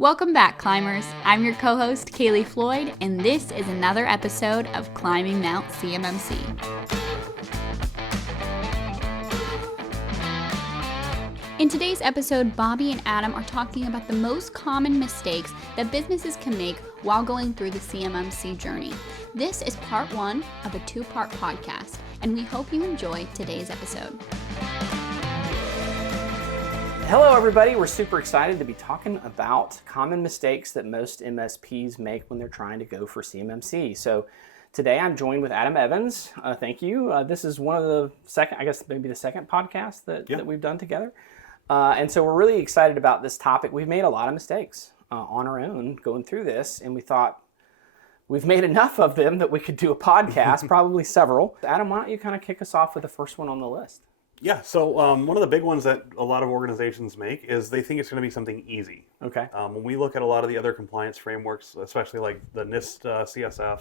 Welcome back, climbers. I'm your co-host, Kaylee Floyd, and this is another episode of Climbing Mount CMMC. In today's episode, Bobby and Adam are talking about the most common mistakes that businesses can make while going through the CMMC journey. This is part one of a two-part podcast, and we hope you enjoy today's episode. Hello, everybody. We're super excited to be talking about common mistakes that most MSPs make when they're trying to go for CMMC. So today I'm joined with Adam Evans. Thank you. This is one of the maybe the second podcast that we've done together. And so we're really excited about this topic. We've made a lot of mistakes on our own going through this, and we thought we've made enough of them that we could do a podcast, probably several. Adam, why don't you kind of kick us off with the first one on the list? Yeah, so one of the big ones that a lot of organizations make is they think it's going to be something easy. Okay. When we look at a lot of the other compliance frameworks, especially like the NIST CSF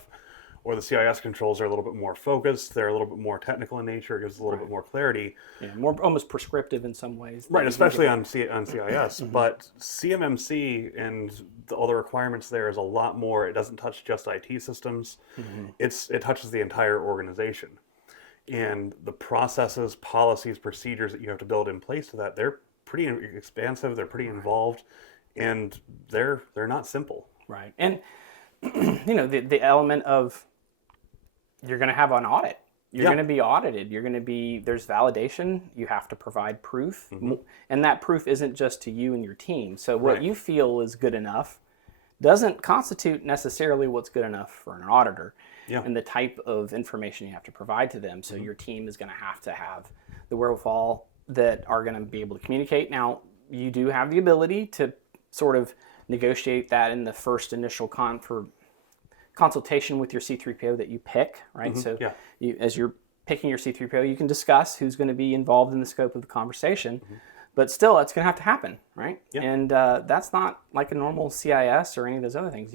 or the CIS controls, are a little bit more focused. They're a little bit more technical in nature. It gives a little bit more clarity. Yeah, more almost prescriptive in some ways. Right, especially on CIS. Mm-hmm. But CMMC and all the requirements there is a lot more. It doesn't touch just IT systems. Mm-hmm. It touches the entire organization. And the processes, policies, procedures that you have to build in place to that, they're pretty expansive, they're pretty involved, and they're not simple. Right. And, the element of you're going to have an audit. You're going to be audited. There's validation. You have to provide proof. Mm-hmm. And that proof isn't just to you and your team. So what you feel is good enough doesn't constitute necessarily what's good enough for an auditor. Yeah. And the type of information you have to provide to them. So your team is going to have the wherewithal that are going to be able to communicate. Now, you do have the ability to sort of negotiate that in the first initial consultation with your C3PO that you pick, right? Mm-hmm. So as you're picking your C3PO, you can discuss who's going to be involved in the scope of the conversation. Mm-hmm. But still, it's going to have to happen, right? Yeah. And that's not like a normal CIS or any of those other things.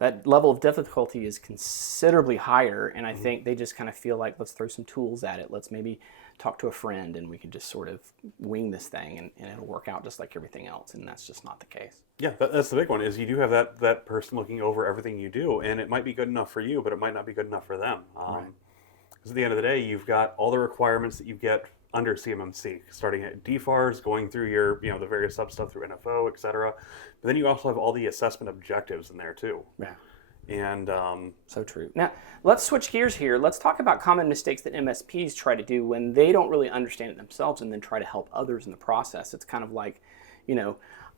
That level of difficulty is considerably higher, and I think they just kind of feel like, let's throw some tools at it. Let's maybe talk to a friend, and we can just sort of wing this thing, and it'll work out just like everything else, and that's just not the case. Yeah, that's the big one, is you do have that person looking over everything you do, and it might be good enough for you, but it might not be good enough for them. Right. Because at the end of the day, you've got all the requirements that you get under CMMC, starting at DFARS, going through your, the various sub-stuff through NFO, et cetera. But then you also have all the assessment objectives in there too. Yeah. And so true. Now, let's switch gears here. Let's talk about common mistakes that MSPs try to do when they don't really understand it themselves and then try to help others in the process. It's kind of like,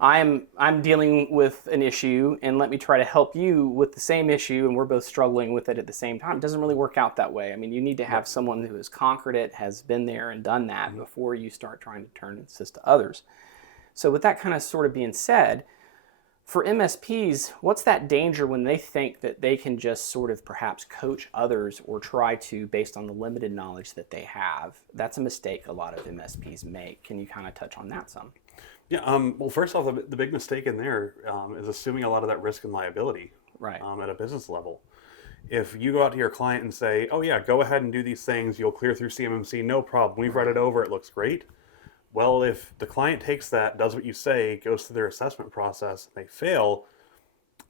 I'm dealing with an issue, and let me try to help you with the same issue, and we're both struggling with it at the same time. It doesn't really work out that way. I mean, you need to have someone who has conquered it, has been there and done that before you start trying to turn this to others. So with that kind of sort of being said, for MSPs, what's that danger when they think that they can just sort of perhaps coach others or try to based on the limited knowledge that they have? That's a mistake a lot of MSPs make. Can you kind of touch on that some? Yeah, well, first off, the big mistake in there is assuming a lot of that risk and liability at a business level. If you go out to your client and say, oh yeah, go ahead and do these things, you'll clear through CMMC, no problem, we've read it over, it looks great. Well, if the client takes that, does what you say, goes through their assessment process, and they fail,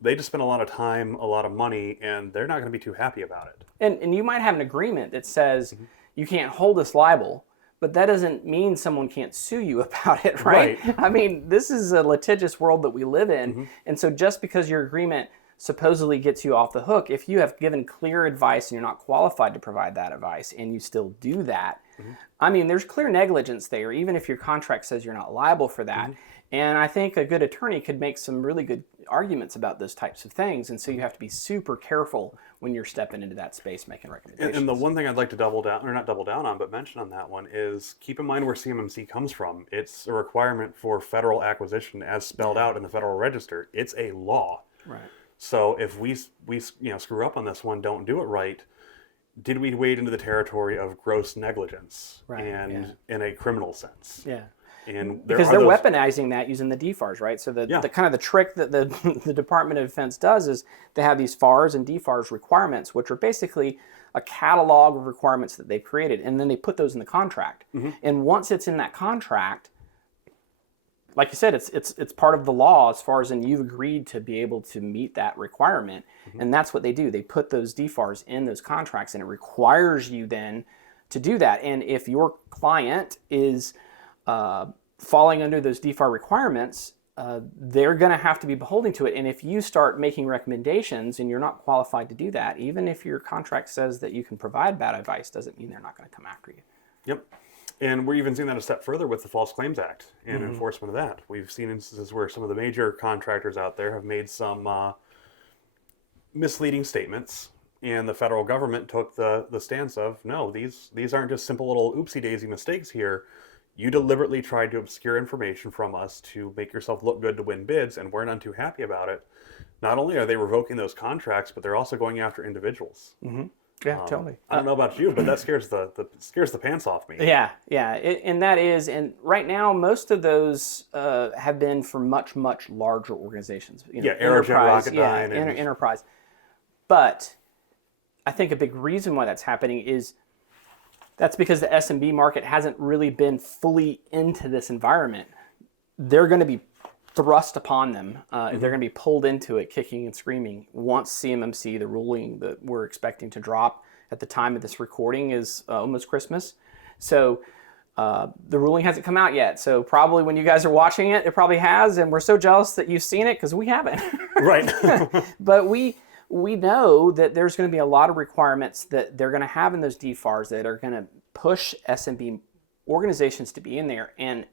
they just spend a lot of time, a lot of money, and they're not going to be too happy about it. And you might have an agreement that says you can't hold us liable, but that doesn't mean someone can't sue you about it, right? I mean, this is a litigious world that we live in. And so just because your agreement supposedly gets you off the hook, if you have given clear advice and you're not qualified to provide that advice and you still do that, I mean, there's clear negligence there, even if your contract says you're not liable for that. And I think a good attorney could make some really good arguments about those types of things. And so you have to be super careful when you're stepping into that space making recommendations. And the one thing I'd like to mention on that one is keep in mind where CMMC comes from. It's a requirement for federal acquisition as spelled out in the Federal Register. It's a law. Right. So if we screw up on this one, don't do it right, did we wade into the territory of gross negligence in a criminal sense? Yeah. And because they're weaponizing that using the DFARS, right? So the kind of the trick that the Department of Defense does is they have these FARs and DFARS requirements, which are basically a catalog of requirements that they've created, and then they put those in the contract. And once it's in that contract, like you said, it's part of the law as far as in you've agreed to be able to meet that requirement. And that's what they do. They put those DFARs in those contracts, and it requires you then to do that. And if your client is falling under those DFAR requirements, they're going to have to be beholden to it. And if you start making recommendations and you're not qualified to do that, even if your contract says that you can provide bad advice, doesn't mean they're not going to come after you. Yep. And we're even seeing that a step further with the False Claims Act and enforcement of that. We've seen instances where some of the major contractors out there have made some misleading statements, and the federal government took the stance of, no, these aren't just simple little oopsie-daisy mistakes here. You deliberately tried to obscure information from us to make yourself look good to win bids, and we're none too happy about it. Not only are they revoking those contracts, but they're also going after individuals. Yeah, totally. I don't know about you, but that scares the pants off me. Yeah. And right now, most of those have been for much, much larger organizations. Aerojet, Rocketdyne. Enterprise. But I think a big reason why that's happening is that's because the SMB market hasn't really been fully into this environment. They're going to be thrust upon them. They're going to be pulled into it, kicking and screaming. Once CMMC, the ruling that we're expecting to drop at the time of this recording is almost Christmas. So the ruling hasn't come out yet. So probably when you guys are watching it, it probably has. And we're so jealous that you've seen it because we haven't. Right. But we know that there's going to be a lot of requirements that they're going to have in those DFARs that are going to push SMB organizations to be in there. And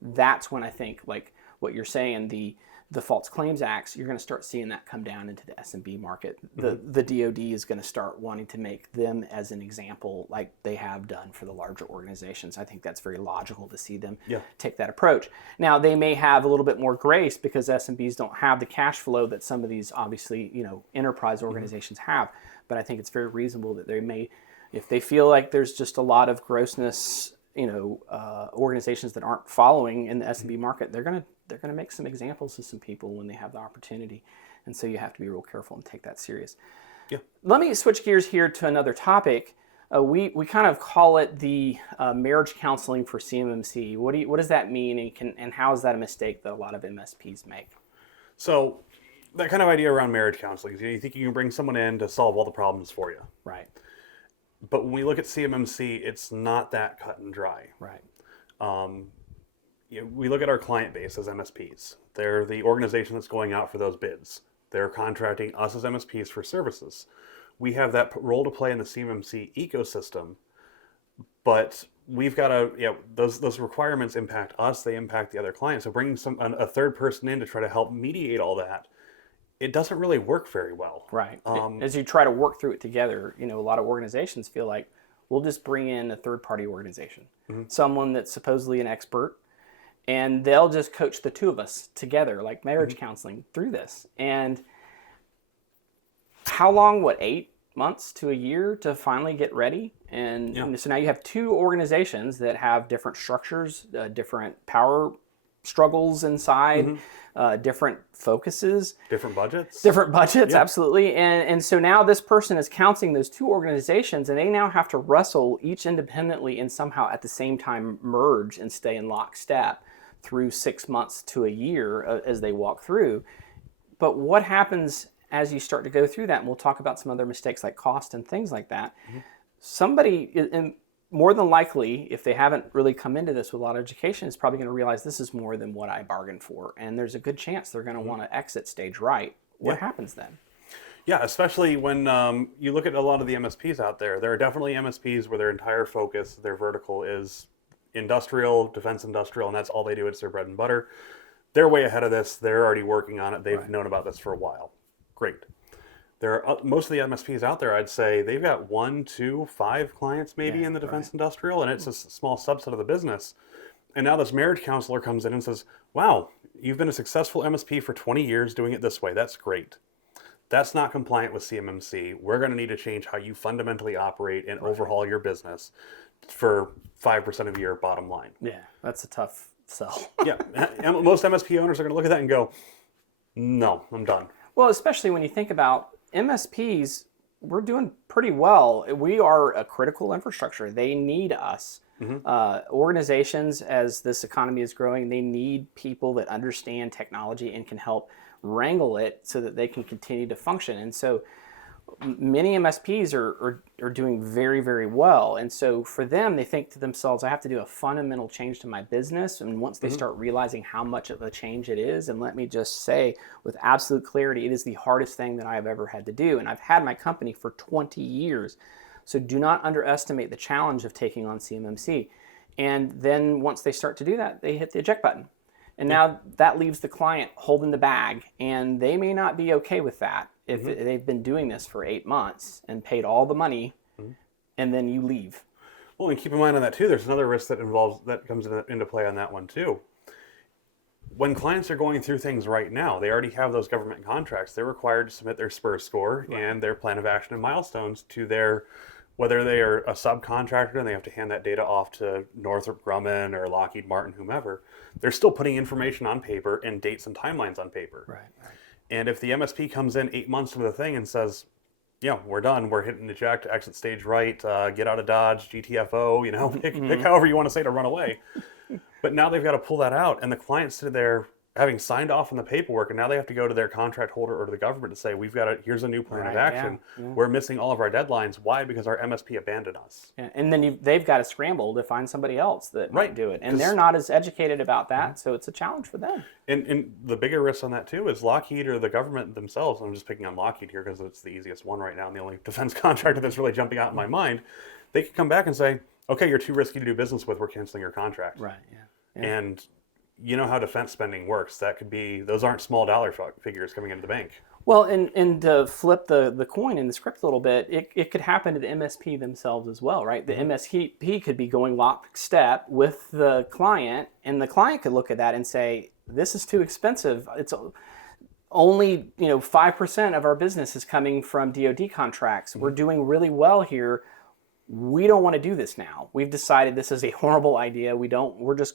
that's when I think, like what you're saying, the False Claims Acts, you're going to start seeing that come down into the SMB market. The DoD is going to start wanting to make them as an example like they have done for the larger organizations. I think that's very logical to see them take that approach. Now, they may have a little bit more grace because SMBs don't have the cash flow that some of these, obviously, enterprise organizations have. But I think it's very reasonable that they may, if they feel like there's just a lot of grossness, organizations that aren't following in the SMB market, they're going to make some examples of some people when they have the opportunity. And so you have to be real careful and take that serious. Yeah. Let me switch gears here to another topic. We kind of call it the marriage counseling for CMMC. What does that mean, and how is that a mistake that a lot of MSPs make? So that kind of idea around marriage counseling is you think you can bring someone in to solve all the problems for you. Right. But when we look at CMMC, it's not that cut and dry. Right. We look at our client base as MSPs. They're the organization that's going out for those bids. They're contracting us as MSPs for services. We have that role to play in the CMMC ecosystem, but we've got to, those requirements impact us, they impact the other clients. So bringing a third person in to try to help mediate all that, it doesn't really work very well. Right. As you try to work through it together, a lot of organizations feel like we'll just bring in a third-party organization, someone that's supposedly an expert, and they'll just coach the two of us together, like marriage counseling, through this. And how long? 8 months to a year to finally get ready? And so now you have two organizations that have different structures, different power struggles inside, different focuses. Different budgets, absolutely. And so now this person is counseling those two organizations, and they now have to wrestle each independently and somehow at the same time merge and stay in lockstep through 6 months to a year as they walk through. But what happens as you start to go through that, and we'll talk about some other mistakes like cost and things like that, somebody, and more than likely, if they haven't really come into this with a lot of education, is probably going to realize this is more than what I bargained for. And there's a good chance they're going to want to exit stage right. What happens then? Yeah, especially when you look at a lot of the MSPs out there. There are definitely MSPs where their entire focus, their vertical is industrial, defense industrial, and that's all they do. It's their bread and butter. They're way ahead of this. They're already working on it. They've known about this for a while. Great. There are most of the MSPs out there, I'd say they've got 1, 2, 5 clients maybe in the defense industrial, and it's a small subset of the business. And now this marriage counselor comes in and says, wow, you've been a successful MSP for 20 years doing it this way. That's great. That's not compliant with CMMC. We're going to need to change how you fundamentally operate and overhaul your business for 5% of your bottom line. Yeah, that's a tough sell. And most MSP owners are going to look at that and go, no, I'm done. Well, especially when you think about MSPs, we're doing pretty well. We are a critical infrastructure. They need us Organizations, as this economy is growing, they need people that understand technology and can help wrangle it so that they can continue to function. And so many MSPs are doing very, very well. And so for them, they think to themselves, I have to do a fundamental change to my business. And once they start realizing how much of a change it is, and let me just say with absolute clarity, it is the hardest thing that I have ever had to do. And I've had my company for 20 years. So do not underestimate the challenge of taking on CMMC. And then once they start to do that, they hit the eject button. And now that leaves the client holding the bag, and they may not be okay with that if they've been doing this for 8 months and paid all the money, and then you leave. Well, and keep in mind on that too, there's another risk that comes into play on that one too. When clients are going through things right now, they already have those government contracts. They're required to submit their SPUR score and their plan of action and milestones to their, whether they are a subcontractor and they have to hand that data off to Northrop Grumman or Lockheed Martin, whomever, they're still putting information on paper and dates and timelines on paper. Right. And if the MSP comes in 8 months into the thing and says, we're done, we're hitting eject, exit stage right, get out of Dodge, GTFO, pick however you want to say to run away. But now they've got to pull that out, and the client's sitting there having signed off on the paperwork, and now they have to go to their contract holder or to the government to say, here's a new plan of action. We're missing all of our deadlines. Why? Because our MSP abandoned us. Yeah. And then they've got to scramble to find somebody else that might do it. And they're not as educated about that, so it's a challenge for them. And the bigger risk on that, too, is Lockheed or the government themselves. I'm just picking on Lockheed here because it's the easiest one right now and the only defense contractor that's really jumping out in my mind. They could come back and say, okay, you're too risky to do business with. We're canceling your contract. Right, yeah. And you know how defense spending works. That could be, those aren't small dollar figures coming into the bank. Well, and to flip the coin in the script a little bit, it could happen to the MSP themselves as well, right? The MSP could be going lockstep with the client, and the client could look at that and say, this is too expensive. It's only 5% of our business is coming from DoD contracts. We're doing really well here. We don't want to do this now. We've decided this is a horrible idea. We're just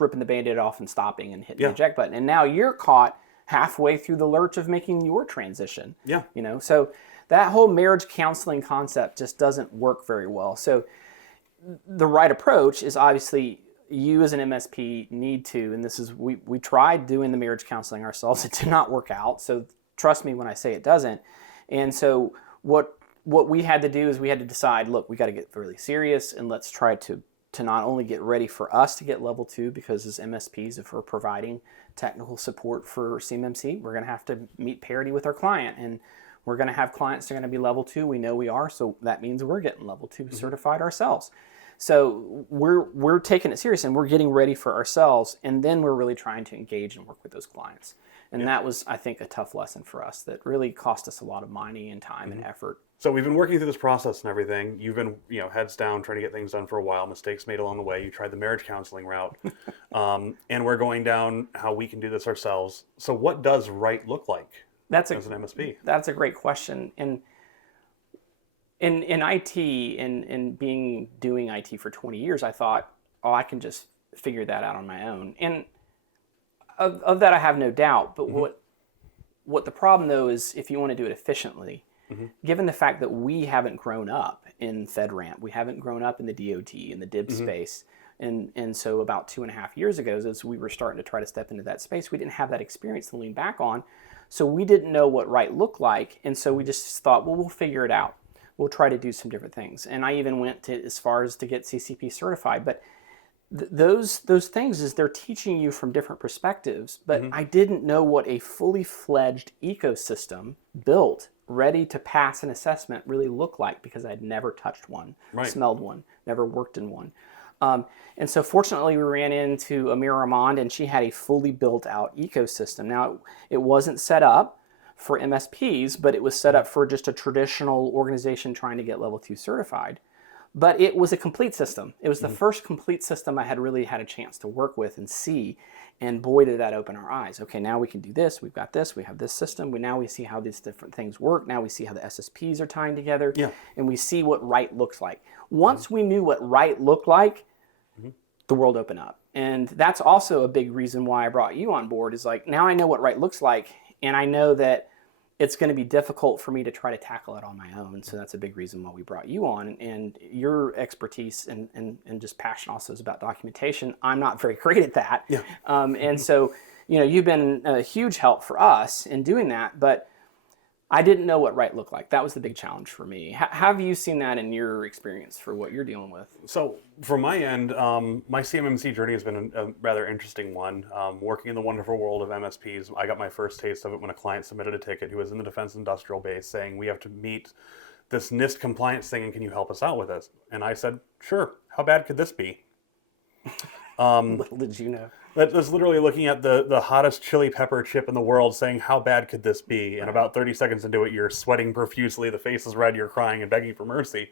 ripping the Band-Aid off and stopping and hitting the eject button. And now you're caught halfway through the lurch of making your transition. Yeah. So that whole marriage counseling concept just doesn't work very well. So the right approach is obviously you as an MSP need to, and this is, we tried doing the marriage counseling ourselves. It did not work out. So trust me when I say it doesn't. And so what we had to do is we had to decide, look, we got to get really serious, and let's try to not only get ready for us to get level 2, because as MSPs, if we're providing technical support for CMMC, we're going to have to meet parity with our client, and we're going to have clients that are going to be level 2. We know we are, so that means we're getting level 2 certified ourselves. So we're taking it serious, and we're getting ready for ourselves, and then we're really trying to engage and work with those clients. And that was, I think, a tough lesson for us that really cost us a lot of money and time and effort. So we've been working through this process and everything. You've been, heads down, trying to get things done for a while. Mistakes made along the way. You tried the marriage counseling route, and we're going down how we can do this ourselves. So what does right look like as an MSP? That's a great question. And in IT and doing IT for 20 years, I thought, I can just figure that out on my own. And of that, I have no doubt. But what the problem, though, is if you want to do it efficiently, given the fact that we haven't grown up in FedRAMP, we haven't grown up in the DOT, in the DIB space, and so about 2.5 years ago, as we were starting to try to step into that space, we didn't have that experience to lean back on, so we didn't know what right looked like, and so we just thought, well, we'll figure it out. We'll try to do some different things, and I even went as far as to get CCP certified, but those things is they're teaching you from different perspectives, but I didn't know what a fully fledged ecosystem built, ready to pass an assessment really looked like, because I'd never touched one, smelled one, never worked in one. And so fortunately we ran into Amir Armand, and she had a fully built out ecosystem. Now it wasn't set up for MSPs, but it was set up for just a traditional organization trying to get level 2 certified. But it was a complete system. It was the first complete system I had really had a chance to work with and see. And boy, did that open our eyes. Okay, now we can do this. We've got this. We have this system. Now we see how these different things work. Now we see how the SSPs are tying together. Yeah. And we see what right looks like. Once we knew what right looked like, the world opened up. And that's also a big reason why I brought you on board, is like, now I know what right looks like. And I know that it's going to be difficult for me to try to tackle it on my own. So that's a big reason why we brought you on, and your expertise and just passion also is about documentation. I'm not very great at that. Yeah. And so, you've been a huge help for us in doing that, but I didn't know what right looked like. That was the big challenge for me. Have you seen that in your experience for what you're dealing with? So from my end, my CMMC journey has been a rather interesting one. Working in the wonderful world of MSPs, I got my first taste of it when a client submitted a ticket who was in the defense industrial base saying, we have to meet this NIST compliance thing, and can you help us out with this? And I said, sure. How bad could this be? Little did you know. That was literally looking at the hottest chili pepper chip in the world saying, how bad could this be? And about 30 seconds into it, you're sweating profusely, the face is red, you're crying and begging for mercy.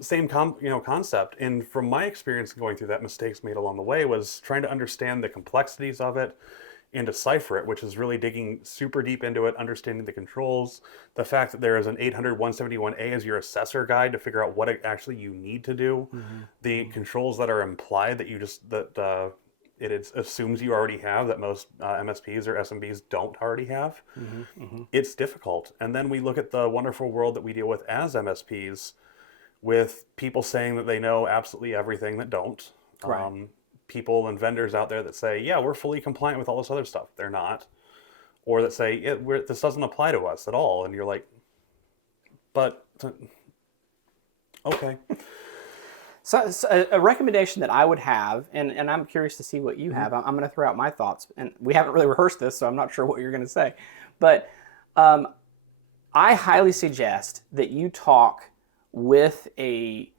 Same concept. And from my experience going through that, mistakes made along the way was trying to understand the complexities of it and decipher it, which is really digging super deep into it, understanding the controls, the fact that there is an 800-171A as your assessor guide to figure out what actually you need to do, the controls that are implied that it assumes you already have that most MSPs or SMBs don't already have. It's difficult. And then we look at the wonderful world that we deal with as MSPs with people saying that they know absolutely everything that don't. Right. People and vendors out there that say, yeah, we're fully compliant with all this other stuff. They're not. Or that say, yeah, this doesn't apply to us at all. And you're like, but, okay. So a recommendation that I would have, and I'm curious to see what you have. I'm going to throw out my thoughts, and we haven't really rehearsed this, so I'm not sure what you're going to say. But I highly suggest that you talk with a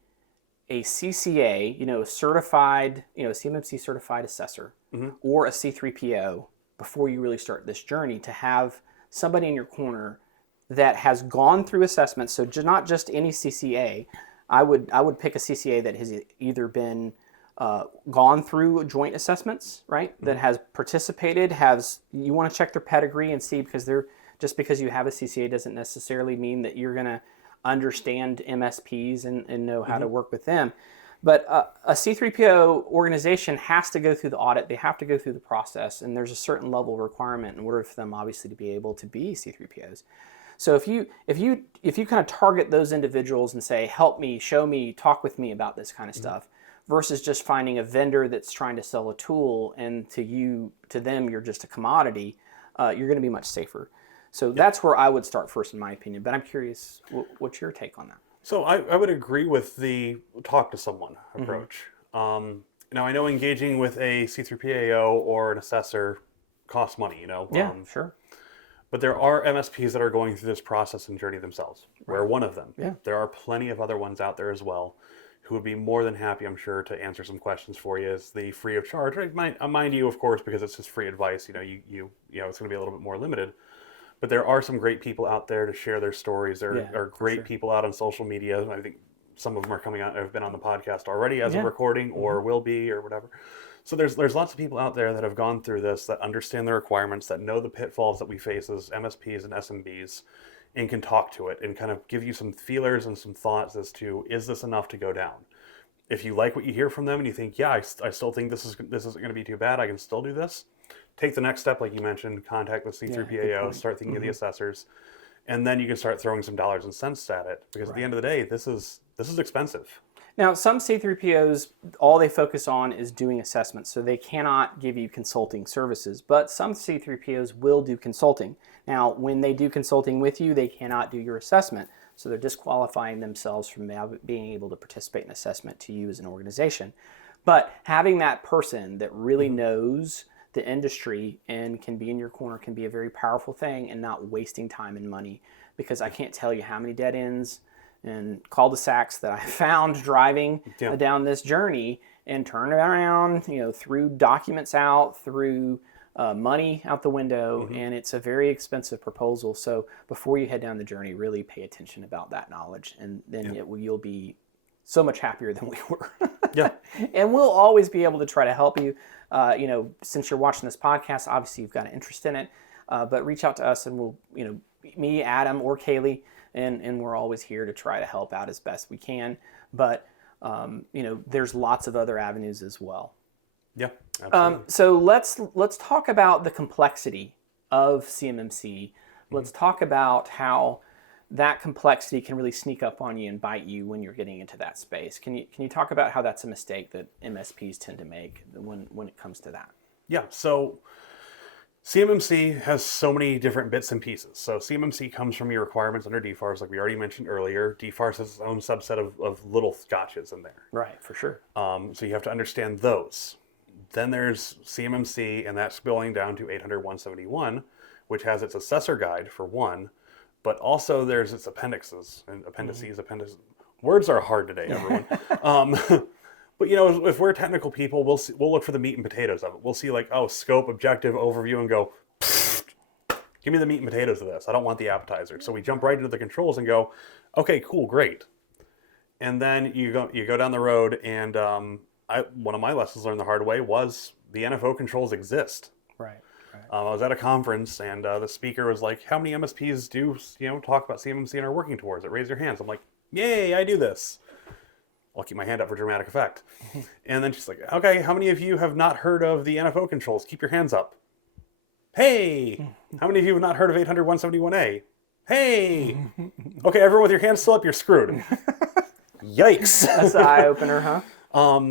CCA, certified, CMMC certified assessor, or a C3PO before you really start this journey, to have somebody in your corner that has gone through assessments. So not just any CCA. I would pick a CCA that has either been gone through joint assessments, right? That has participated, you want to check their pedigree and see, because just because you have a CCA doesn't necessarily mean that you're going to understand MSPs and know how to work with them. But a C3PO organization has to go through the audit. They have to go through the process, and there's a certain level of requirement in order for them, obviously, to be able to be C3POs. So if you kind of target those individuals and say, help me, show me, talk with me about this kind of stuff, versus just finding a vendor that's trying to sell a tool, and to them you're just a commodity, you're going to be much safer. So that's where I would start first, in my opinion. But I'm curious, what's your take on that? So I would agree with the talk to someone approach. Now, I know engaging with a C3PAO or an assessor costs money, Yeah, sure. But there are MSPs that are going through this process and journey themselves. We're one of them. Yeah. There are plenty of other ones out there as well who would be more than happy, I'm sure, to answer some questions for you as the free of charge. Mind you, of course, because it's just free advice, it's going to be a little bit more limited. But there are some great people out there to share their stories. There are great people out on social media. I think some of them are coming out, have been on the podcast already as a recording, or will be, or whatever. So there's lots of people out there that have gone through this, that understand the requirements, that know the pitfalls that we face as MSPs and SMBs, and can talk to it and kind of give you some feelers and some thoughts as to, is this enough to go down? If you like what you hear from them and you think, yeah, I still think this isn't going to be too bad, I can still do this. Take the next step, like you mentioned, contact the C3PAO, start thinking of the assessors, and then you can start throwing some dollars and cents at it. Because at the end of the day, this is expensive. Now, some C3POs, all they focus on is doing assessments, so they cannot give you consulting services. But some C3POs will do consulting. Now, when they do consulting with you, they cannot do your assessment. So they're disqualifying themselves from being able to participate in assessment to you as an organization. But having that person that really knows the industry and can be in your corner can be a very powerful thing, and not wasting time and money, because I can't tell you how many dead ends and cul-de-sacs that I found driving down this journey, and turn around, threw documents out, threw money out the window, and it's a very expensive proposal. So before you head down the journey, really pay attention about that knowledge, and then you'll be so much happier than we were. And we'll always be able to try to help you. Since you're watching this podcast, obviously you've got an interest in it, but reach out to us, and we'll, me, Adam, or Kaylee, and we're always here to try to help out as best we can. But, there's lots of other avenues as well. Yeah, absolutely. So let's talk about the complexity of CMMC Let's talk about how that complexity can really sneak up on you and bite you when you're getting into that space. Can you talk about how that's a mistake that MSPs tend to make when it comes to that? Yeah, so CMMC has so many different bits and pieces. So CMMC comes from your requirements under DFARS, like we already mentioned earlier. DFARS has its own subset of little gotchas in there. Right, for sure. So you have to understand those. Then there's CMMC, and that's going down to 800-171, which has its assessor guide for one, but also there's its appendixes and appendices. Words are hard today, everyone. But if we're technical people, we'll look for the meat and potatoes of it. We'll see scope, objective, overview, and go, give me the meat and potatoes of this. I don't want the appetizer. So we jump right into the controls and go, okay, cool, great. And then you go down the road, and one of my lessons learned the hard way was the NFO controls exist. Right. I was at a conference, and the speaker was like, how many MSPs do talk about CMMC and are working towards it? Raise your hands. I'm like, yay, I do this. I'll keep my hand up for dramatic effect. And then she's like, okay, how many of you have not heard of the NFO controls? Keep your hands up. Hey, how many of you have not heard of 800-171A? Hey. Okay, everyone with your hands still up, you're screwed. Yikes. That's the eye-opener, huh?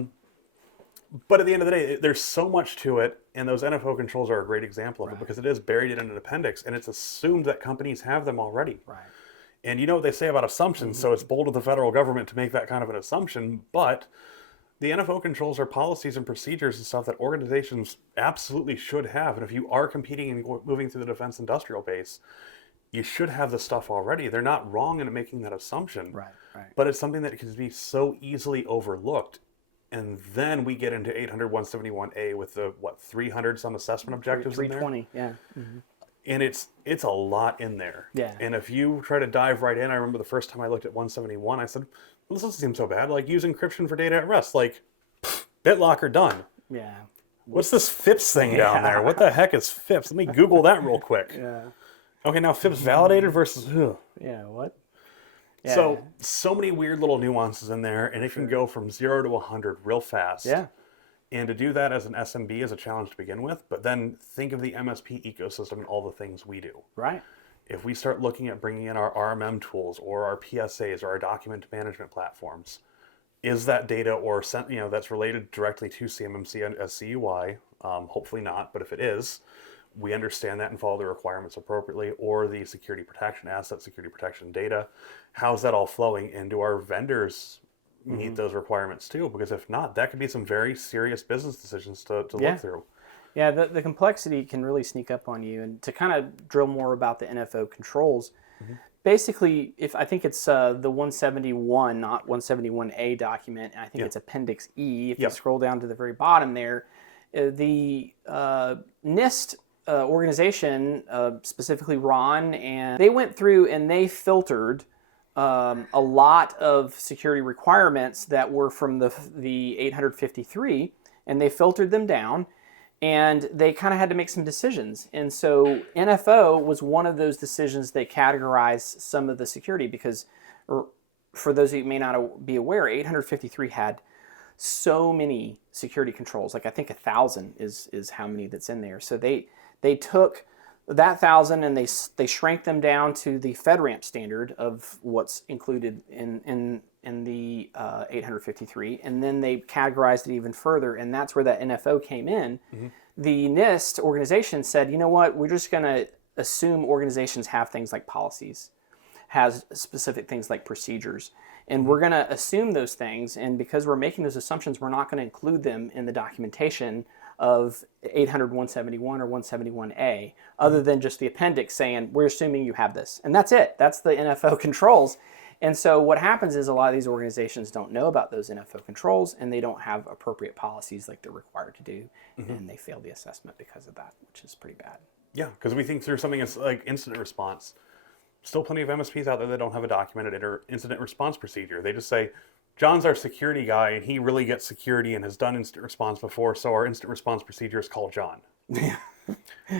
But at the end of the day, there's so much to it, and those NFO controls are a great example of it because it is buried in an appendix, and it's assumed that companies have them already. Right. And you know what they say about assumptions, so it's bold of the federal government to make that kind of an assumption, but the NFO controls are policies and procedures and stuff that organizations absolutely should have. And if you are competing and moving through the defense industrial base, you should have the stuff already. They're not wrong in making that assumption. Right. But it's something that can be so easily overlooked. And then we get into 800-171A with the 300 some assessment objectives in there. 320, yeah. Mm-hmm. And it's a lot in there. Yeah. And if you try to dive right in, I remember the first time I looked at 171, I said, well, this doesn't seem so bad. Like, use encryption for data at rest. Like, BitLocker done. Yeah. What's this FIPS thing down there? What the heck is FIPS? Let me Google that real quick. Yeah. Okay, now FIPS validated versus... Yeah, what? Yeah. So many weird little nuances in there, and it can go from 0 to 100 real fast. Yeah. And to do that as an SMB is a challenge to begin with, but then think of the MSP ecosystem and all the things we do. Right. If we start looking at bringing in our RMM tools or our PSAs or our document management platforms, is that data or that's related directly to CMMC and SCUI? Hopefully not, but if it is, we understand that and follow the requirements appropriately, or the security protection asset, security protection data. How's that all flowing? And do our vendors meet those requirements too? Because if not, that could be some very serious business decisions to look through. Yeah, the complexity can really sneak up on you. And to kind of drill more about the NFO controls, basically, I think it's the 171, not 171A document, and I think it's Appendix E. If you scroll down to the very bottom there, the NIST organization, specifically Ron, and they went through and they filtered a lot of security requirements that were from the 853, and they filtered them down, and they kind of had to make some decisions. And so NFO was one of those decisions. They categorized some of the security because, for those of you who may not be aware, 853 had so many security controls. Like, I think 1,000 is how many that's in there. So they took that 1,000 and they shrank them down to the FedRAMP standard of what's included in the 853, and then they categorized it even further, and that's where that NFO came in. The NIST organization said, you know what, we're just going to assume organizations have things like policies, has specific things like procedures, and we're going to assume those things, and because we're making those assumptions, we're not going to include them in the documentation of 800-171 or 171A, other than just the appendix saying, we're assuming you have this. And that's it. That's the NFO controls. And so what happens is a lot of these organizations don't know about those NFO controls, and they don't have appropriate policies like they're required to do, and they fail the assessment because of that, which is pretty bad. Yeah, because we think through something as like incident response. Still plenty of MSPs out there that don't have a documented incident response procedure. They just say, John's our security guy, and he really gets security and has done incident response before, so our incident response procedure is call John.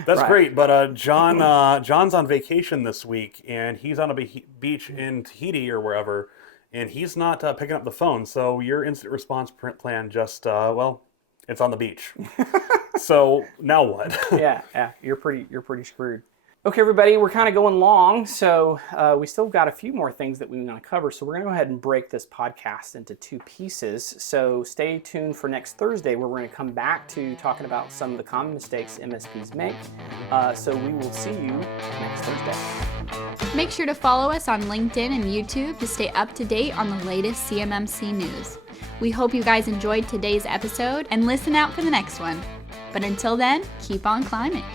That's great, but John's on vacation this week, and he's on a beach in Tahiti or wherever, and he's not picking up the phone, so your incident response plan just, it's on the beach. So now what? Yeah, you're pretty screwed. Okay, everybody, we're kind of going long, so we still got a few more things that we want to cover. So we're going to go ahead and break this podcast into 2 pieces. So stay tuned for next Thursday, where we're going to come back to talking about some of the common mistakes MSPs make. So we will see you next Thursday. Make sure to follow us on LinkedIn and YouTube to stay up to date on the latest CMMC news. We hope you guys enjoyed today's episode and listen out for the next one. But until then, keep on climbing.